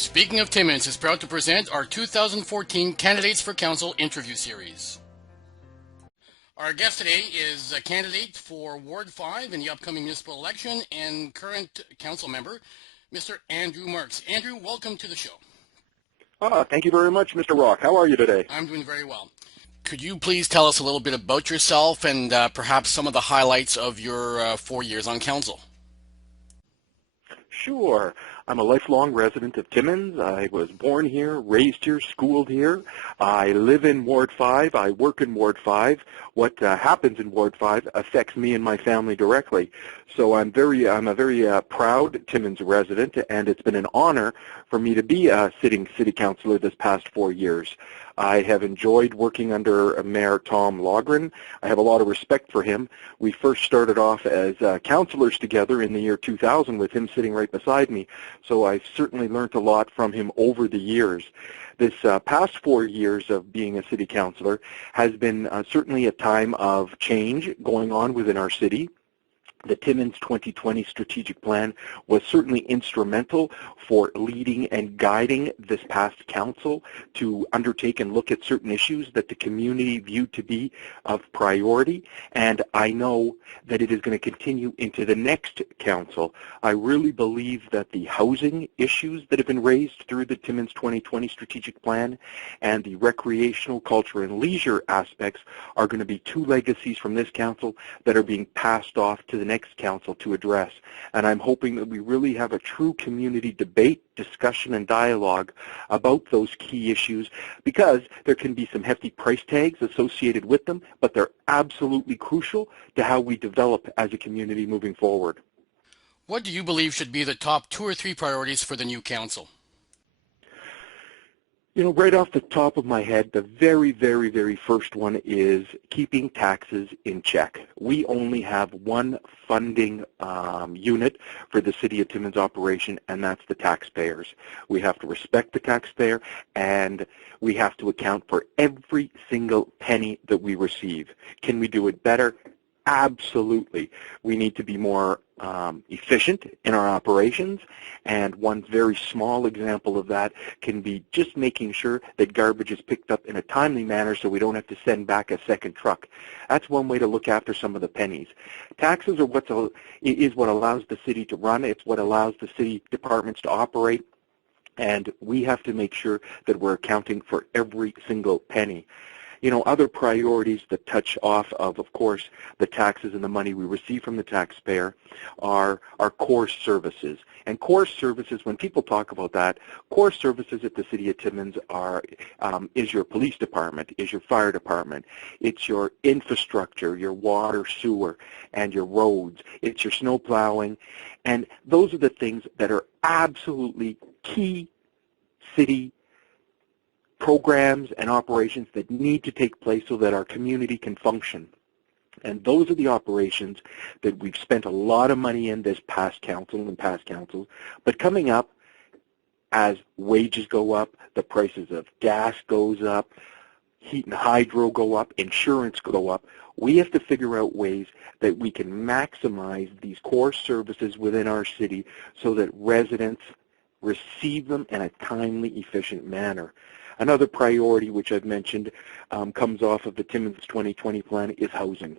Speaking of Timmins is proud to present our 2014 Candidates for Council interview series. Our guest today is a candidate for Ward 5 in the upcoming municipal election and current council member, Mr. Andrew Marks. Andrew, welcome to the show. Thank you very much, Mr. Rock. How are you today? I'm doing very well. Could you please tell us a little bit about yourself and perhaps some of the highlights of your 4 years on council? Sure. I'm a lifelong resident of Timmins. I was born here, raised here, schooled here. I live in Ward 5. I work in Ward 5. What happens in Ward 5 affects me and my family directly. So I'm a very proud Timmins resident, and it's been an honor for me to be a sitting city councilor this past 4 years. I have enjoyed working under Mayor Tom Logren. I have a lot of respect for him. We first started off as councilors together in the year 2000 with him sitting right beside me, so I've certainly learned a lot from him over the years. This past 4 years of being a city councilor has been certainly a time of change going on within our city. The Timmins 2020 strategic plan was certainly instrumental for leading and guiding this past council to undertake and look at certain issues that the community viewed to be of priority, and I know that it is going to continue into the next council. I really believe that the housing issues that have been raised through the Timmins 2020 strategic plan and the recreational, culture, and leisure aspects are going to be two legacies from this council that are being passed off to the next council to address. And I'm hoping that we really have a true community debate, discussion, and dialogue about those key issues, because there can be some hefty price tags associated with them, but they're absolutely crucial to how we develop as a community moving forward. What do you believe should be the top 2 or 3 priorities for the new council? You know, right off the top of my head, the very first one is keeping taxes in check. We only have one funding unit for the City of Timmins operation, and that's the taxpayers. We have to respect the taxpayer, and we have to account for every single penny that we receive. Can we do it better? Absolutely. We need to be more efficient in our operations, and one very small example of that can be just making sure that garbage is picked up in a timely manner so we don't have to send back a second truck. That's one way to look after some of the pennies. Taxes are what allows the city to run. It's what allows the city departments to operate, and we have to make sure that we're accounting for every single penny. You know, other priorities that touch off of course, the taxes and the money we receive from the taxpayer are our core services. And core services, when people talk about that, core services at the City of Timmins is your police department, is your fire department, it's your infrastructure, your water, sewer, and your roads, it's your snow plowing, and those are the things that are absolutely key city programs and operations that need to take place so that our community can function. And those are the operations that we've spent a lot of money in this past council and past councils. But coming up, as wages go up, the prices of gas goes up, heat and hydro go up, insurance go up, we have to figure out ways that we can maximize these core services within our city so that residents receive them in a timely, efficient manner. Another priority, which I've mentioned, comes off of the Timmins 2020 plan, is housing.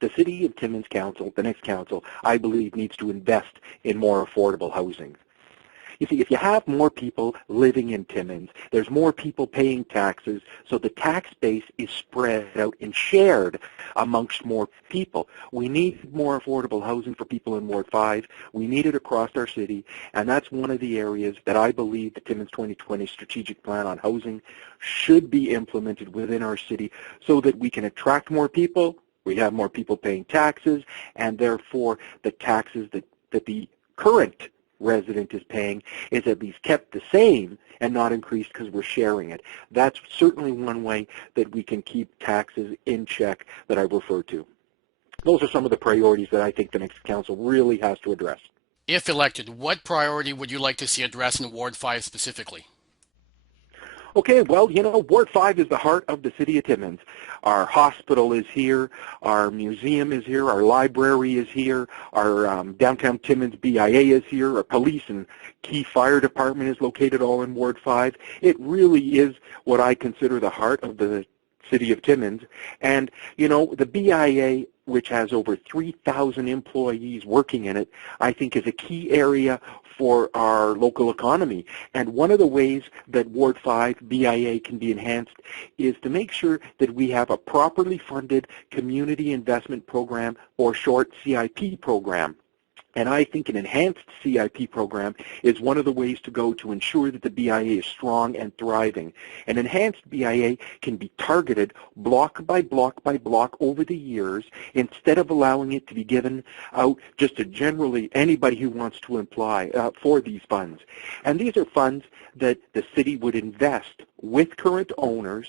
The City of Timmins Council, the next council, I believe needs to invest in more affordable housing. You see, if you have more people living in Timmins, there's more people paying taxes, so the tax base is spread out and shared amongst more people. We need more affordable housing for people in Ward 5. We need it across our city, and that's one of the areas that I believe the Timmins 2020 strategic plan on housing should be implemented within our city so that we can attract more people, we have more people paying taxes, and therefore the taxes that the current resident is paying is at least kept the same and not increased because we're sharing it. That's certainly one way that we can keep taxes in check that I refer to. Those are some of the priorities that I think the next council really has to address. If elected, what priority would you like to see addressed in Ward 5 specifically? Okay, well, Ward 5 is the heart of the city of Timmins. Our hospital is here, our museum is here, our library is here, our downtown Timmins BIA is here, our police and key fire department is located all in Ward 5. It really is what I consider the heart of the city of Timmins. And, the BIA, which has over 3,000 employees working in it, I think is a key area for our local economy. And one of the ways that Ward 5 BIA can be enhanced is to make sure that we have a properly funded community investment program, or short CIP program. And I think an enhanced CIP program is one of the ways to go to ensure that the BIA is strong and thriving. An enhanced BIA can be targeted block by block by block over the years, instead of allowing it to be given out just to generally anybody who wants to apply for these funds. And these are funds that the city would invest with current owners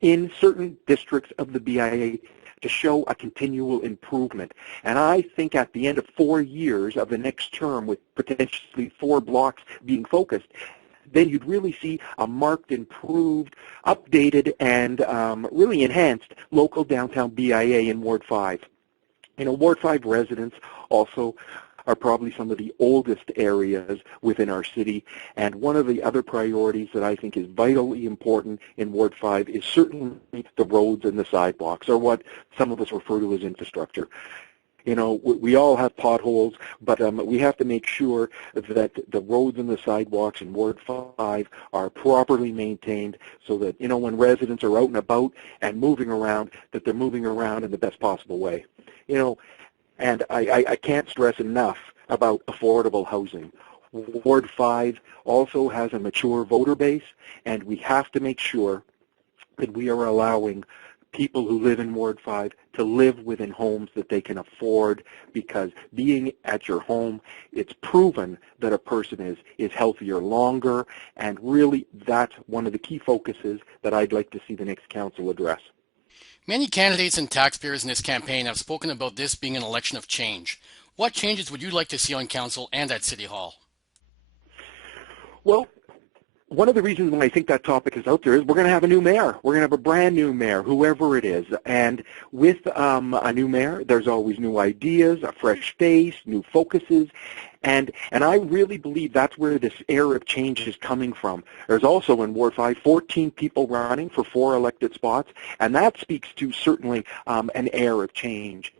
in certain districts of the BIA to show a continual improvement. And I think at the end of 4 years of the next term, with potentially 4 blocks being focused, then you'd really see a marked, improved, updated, and really enhanced local downtown BIA in Ward 5. Ward 5 residents also are probably some of the oldest areas within our city, and one of the other priorities that I think is vitally important in Ward 5 is certainly the roads and the sidewalks, or what some of us refer to as infrastructure. We all have potholes, but we have to make sure that the roads and the sidewalks in Ward 5 are properly maintained, so that, when residents are out and about and moving around, that they're moving around in the best possible way. And I can't stress enough about affordable housing. Ward 5 also has a mature voter base, and we have to make sure that we are allowing people who live in Ward 5 to live within homes that they can afford, because being at your home, it's proven that a person is healthier longer, and really that's one of the key focuses that I'd like to see the next council address. Many candidates and taxpayers in this campaign have spoken about this being an election of change. What changes would you like to see on council and at City Hall? Well, one of the reasons why I think that topic is out there is we're going to have a new mayor. We're going to have a brand new mayor, whoever it is. And with a new mayor, there's always new ideas, a fresh face, new focuses. And I really believe that's where this era of change is coming from. There's also in Ward 5 14 people running for 4 elected spots, and that speaks to certainly an era of change.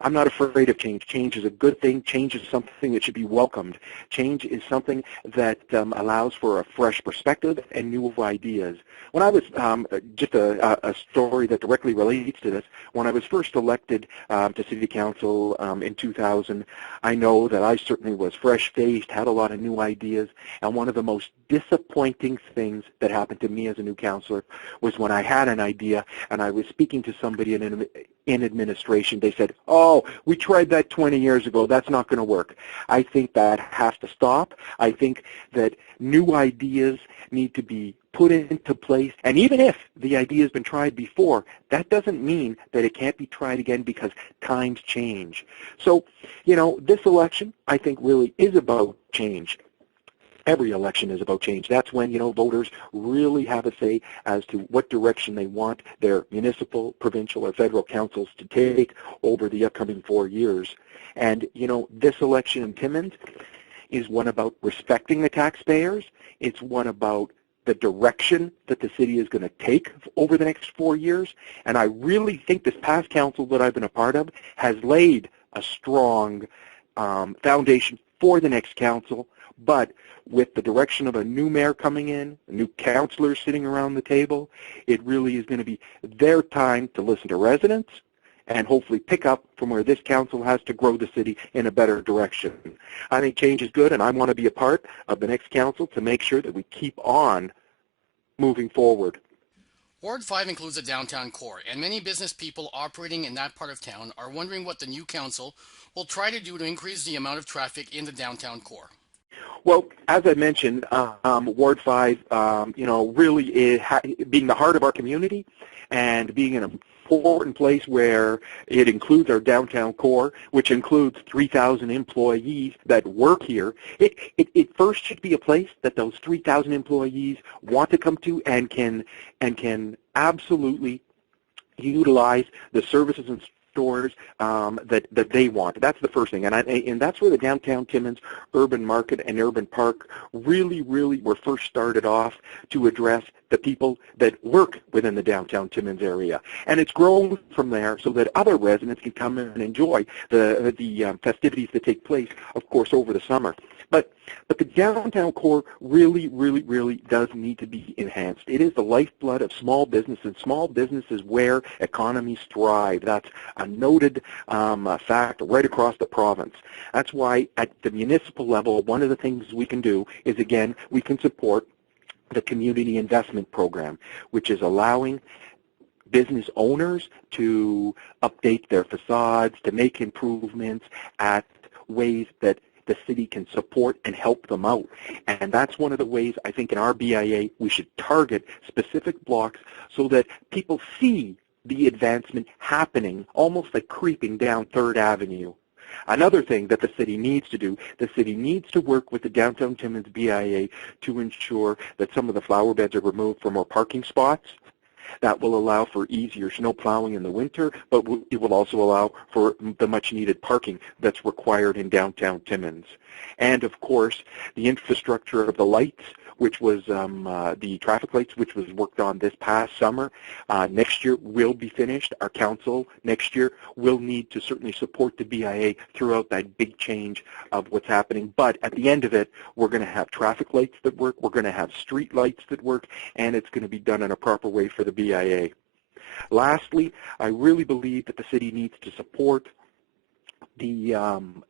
I'm not afraid of change. Change is a good thing. Change is something that should be welcomed. Change is something that allows for a fresh perspective and new ideas. When I was, just a story that directly relates to this, when I was first elected to City Council in 2000, I know that I certainly was fresh-faced, had a lot of new ideas, and one of the most disappointing things that happened to me as a new councillor was when I had an idea and I was speaking to somebody in administration. They said, "Oh, we tried that 20 years ago. That's not going to work." I think that has to stop. I think that new ideas need to be put into place. And even if the idea has been tried before, that doesn't mean that it can't be tried again, because times change. So, this election, I think, really is about change. Every election is about change. That's when, voters really have a say as to what direction they want their municipal, provincial, or federal councils to take over the upcoming 4 years. And, this election in Timmins is one about respecting the taxpayers. It's one about the direction that the city is going to take over the next 4 years. And I really think this past council that I've been a part of has laid a strong foundation for the next council. But with the direction of a new mayor coming in, new councillors sitting around the table, it really is going to be their time to listen to residents and hopefully pick up from where this council has to grow the city in a better direction. I think change is good, and I want to be a part of the next council to make sure that we keep on moving forward. Ward 5 includes a downtown core, and many business people operating in that part of town are wondering what the new council will try to do to increase the amount of traffic in the downtown core. Well, as I mentioned, Ward 5, really is being the heart of our community and being in a important place where it includes our downtown core, which includes 3,000 employees that work here. It first should be a place that those 3,000 employees want to come to and can absolutely utilize the services and stores that they want. That's the first thing, and that's where the Downtown Timmins Urban Market and Urban Park really were first started off to address the people that work within the Downtown Timmins area. And it's grown from there so that other residents can come in and enjoy the festivities that take place, of course, over the summer. But the downtown core really does need to be enhanced. It is the lifeblood of small business, and small business is where economies thrive. That's a noted fact right across the province. That's why at the municipal level, one of the things we can do is, again, we can support the community investment program, which is allowing business owners to update their facades, to make improvements at ways that the city can support and help them out. And that's one of the ways I think in our BIA we should target specific blocks so that people see the advancement happening, almost like creeping down 3rd Avenue. Another thing that the city needs to do, the city needs to work with the Downtown Timmins BIA to ensure that some of the flower beds are removed from our parking spots. That will allow for easier snow plowing in the winter, but it will also allow for the much-needed parking that's required in downtown Timmins. And, of course, the infrastructure of the lights, which was the traffic lights, which was worked on this past summer, next year will be finished. Our council next year will need to certainly support the BIA throughout that big change of what's happening. But at the end of it, we're going to have traffic lights that work, we're going to have street lights that work, and it's going to be done in a proper way for the BIA. Lastly, I really believe that the city needs to support the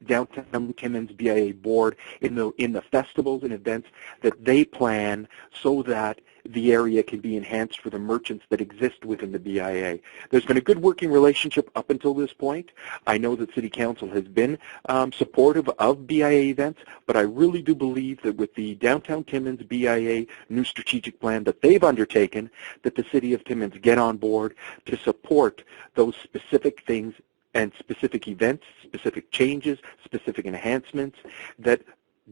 Downtown Timmins BIA board in the festivals and events that they plan so that the area can be enhanced for the merchants that exist within the BIA. There's been a good working relationship up until this point. I know that City Council has been supportive of BIA events, but I really do believe that with the Downtown Timmins BIA new strategic plan that they've undertaken, that the City of Timmins get on board to support those specific things and specific events, specific changes, specific enhancements that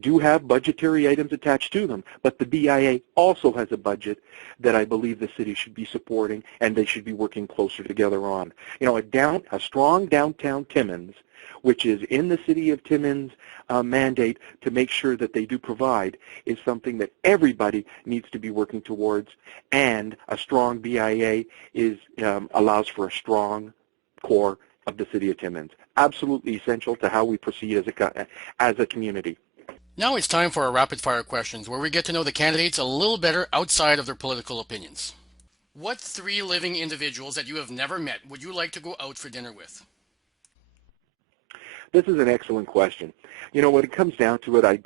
do have budgetary items attached to them. But the BIA also has a budget that I believe the city should be supporting and they should be working closer together on. You know, a strong downtown Timmins, which is in the City of Timmins mandate to make sure that they do provide, is something that everybody needs to be working towards. And a strong BIA allows for a strong core of the City of Timmins. Absolutely essential to how we proceed as a community. Now it's time for our rapid fire questions, where we get to know the candidates a little better outside of their political opinions. What 3 living individuals that you have never met would you like to go out for dinner with? This is an excellent question. You know, when it comes down to it, I've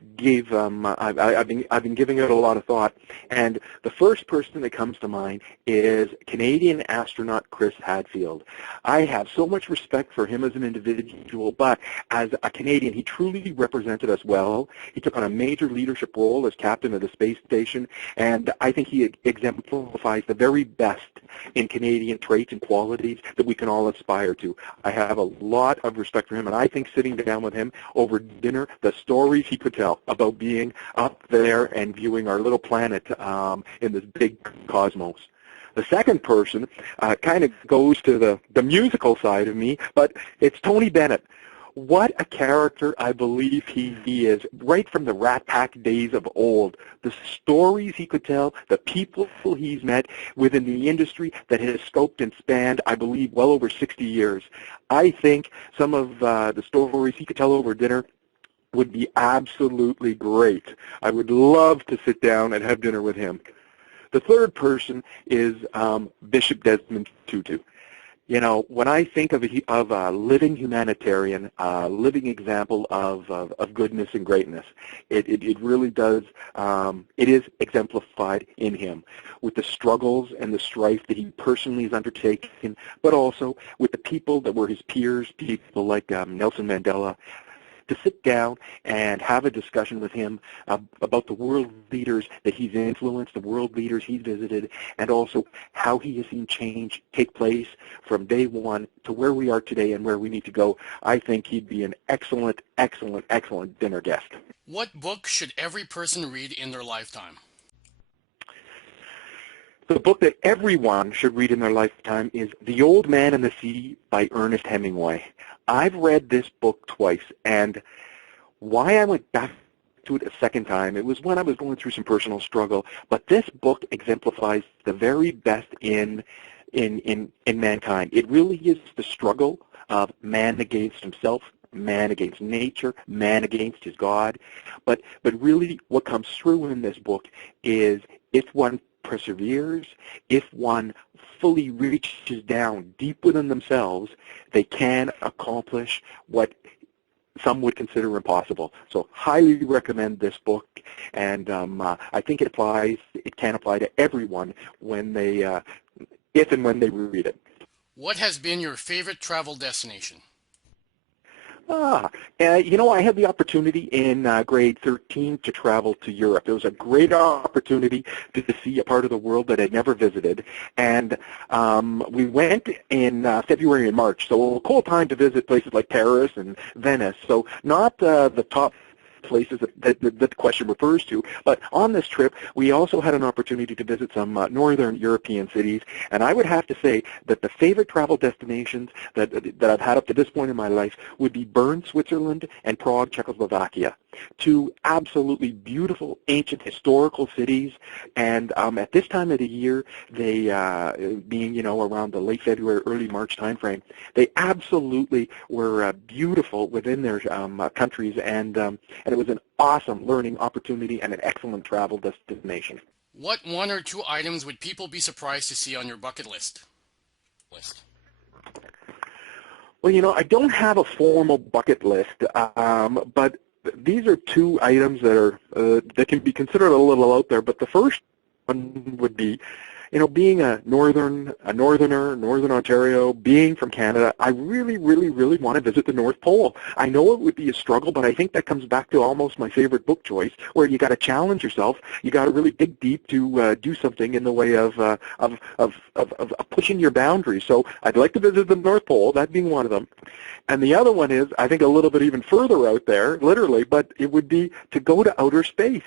been giving it a lot of thought, and the first person that comes to mind is Canadian astronaut Chris Hadfield. I have so much respect for him as an individual, but as a Canadian, he truly represented us well. He took on a major leadership role as captain of the space station, and I think he exemplifies the very best in Canadian traits and qualities that we can all aspire to. I have a lot of respect for him, and I think sitting down with him over dinner, the stories he could tell about being up there and viewing our little planet in this big cosmos. The second person kind of goes to the musical side of me, but it's Tony Bennett. What a character I believe he is, right from the Rat Pack days of old. The stories he could tell, the people he's met within the industry that has scoped and spanned, I believe, well over 60 years. I think some of the stories he could tell over dinner would be absolutely great. I would love to sit down and have dinner with him. The third is Bishop Desmond Tutu. You know, when I think of a living humanitarian, a living example of goodness and greatness, it really does, it is exemplified in him with the struggles and the strife that he personally has undertaken, but also with the people that were his peers, people like Nelson Mandela. to sit down and have a discussion with him about the world leaders that he's influenced, the world leaders he's visited, and also how he has seen change take place from day one to where we are today and where we need to go. I think he'd be an excellent, excellent, excellent dinner guest. What book should every person read in their lifetime? The book that everyone should read in their lifetime is The Old Man and the Sea by Ernest Hemingway. I've read this book twice, and why I went back to it a second time, it was when I was going through some personal struggle, but this book exemplifies the very best in mankind. It really is the struggle of man against himself, man against nature, man against his God, but really what comes through in this book is if one perseveres, if one fully reaches down deep within themselves, they can accomplish what some would consider impossible. So highly recommend this book, and I think it can apply to everyone when they, if and when they read it. What has been your favorite travel destination? I had the opportunity in grade 13 to travel to Europe. It was a great opportunity to see a part of the world that I'd never visited. And we went in February and March, so a cool time to visit places like Paris and Venice. So not the top places that the question refers to. But on this trip, we also had an opportunity to visit some northern European cities, and I would have to say that the favorite travel destinations that I've had up to this point in my life would be Bern, Switzerland, and Prague, Czechoslovakia. Two absolutely beautiful, ancient, historical cities, and at this time of the year, they, being, around the late February, early March timeframe, they absolutely were beautiful within their countries, and it was an awesome learning opportunity and an excellent travel destination. What one or two items would people be surprised to see on your bucket list? Well, I don't have a formal bucket list, but these are two items that are that can be considered a little out there. But the first one would be, being a northerner, Northern Ontario, being from Canada, I really, really, really want to visit the North Pole. I know it would be a struggle, but I think that comes back to almost my favorite book choice, where you got to challenge yourself. You got to really dig deep to do something in the way of pushing your boundaries. So I'd like to visit the North Pole, that being one of them. And the other one is, I think, a little bit even further out there, literally, but it would be to go to outer space.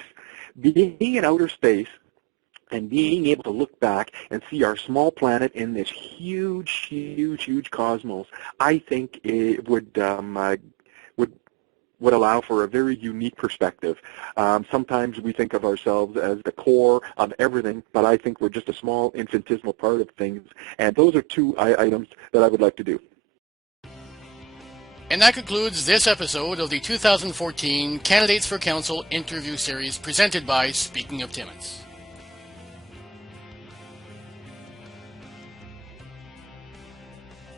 Being in outer space and being able to look back and see our small planet in this huge, huge, huge cosmos, I think it would allow for a very unique perspective. Sometimes we think of ourselves as the core of everything, but I think we're just a small, infinitesimal part of things. And those are two items that I would like to do. And that concludes this episode of the 2014 Candidates for Council interview series presented by Speaking of Timmins.